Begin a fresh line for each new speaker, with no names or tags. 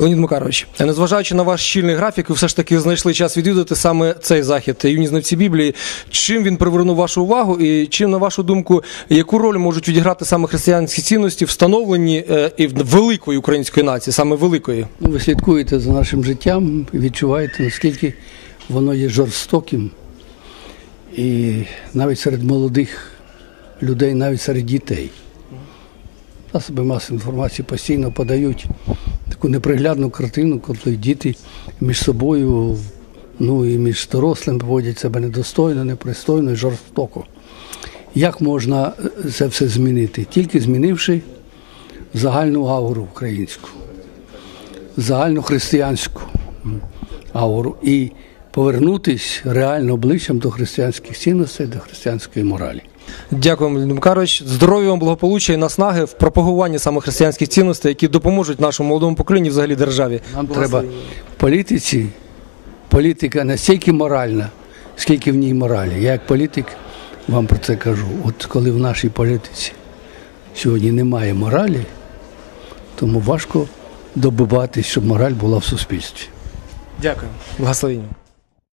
Леонід Макарович, незважаючи на ваш щільний графік, ви все ж таки знайшли час відвідати саме цей захід юні знавці Біблії. Чим він привернув вашу увагу, і чим, на вашу думку, яку роль можуть відіграти саме християнські цінності в становленні е, і в великої української нації, саме великої?
Ну, ви слідкуєте за нашим життям відчуваєте, наскільки воно є жорстоким. І навіть серед молодих людей, навіть серед дітей. Засоби масової інформації постійно подають таку неприглядну картину, коли діти між собою, ну і між дорослими поводять себе недостойно, непристойно і жорстоко. Як можна це все змінити? Тільки змінивши загальну ауру українську загальнохристиянську ауру і повернутись реально обличчям до християнських цінностей, до християнської моралі.
Дякую, Леонід Макарович. Здоров'я вам, благополуччя і наснаги в пропагуванні саме християнських цінностей, які допоможуть нашому молодому поколінню, і взагалі державі.
Нам треба в політиці, політика настільки моральна, скільки в ній моралі. Я як політик вам про це кажу. От коли в нашій політиці сьогодні немає моралі, тому важко добиватись, щоб мораль була в суспільстві.
Дякую. Благословіння.